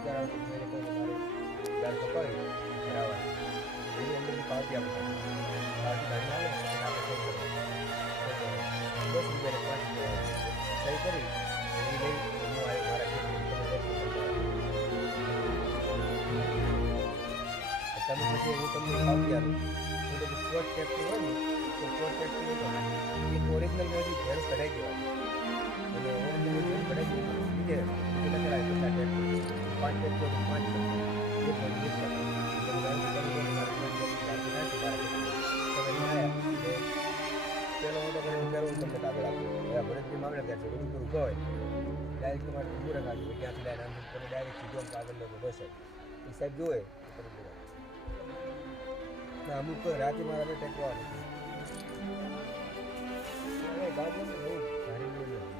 વિચાર આવતો મેં કોઈ મારે ગાડ કપાવી કરાવવા એની અંદરની પાવતી આપણે પાવતી કાઢી આવે અને આપણે સહી કરો 10 રૂપિયાને 5 સહી કરી એ લઈ હું આવ્યો મારા ખેતરમાં તમે પછી હું તમને પાવતી આપું હું તો કોર્ટ ટેક્સી હોય ને તો કોર્ટ ટેક્સી હતો એક ઓરિજિનલમાં હજી ભેંસ કઢાઈ દેવાની અને ઓરિજિનલ ભેંસ કઢાઈ દેવાની બીજે કરાય બધા ટેક્સી 5 ટેક્સી 5 એક વખત પેલો મોટો કરીને પહેરવું તમને કાગળ આપ્યું ભરતજી મામલતદાર છે બધું પૂરું હોય ડાયરેક્ટ તમારે ઊભું રખાવ્યું ક્યાંથી ડાયરેક્ટ તમે ડાયરેક્ટ સીધો કાગળ લો બસ એ સાહેબ જોવે ના અમુક તો રાતે મારા ટેકવાનું બાદ બહુ ભારે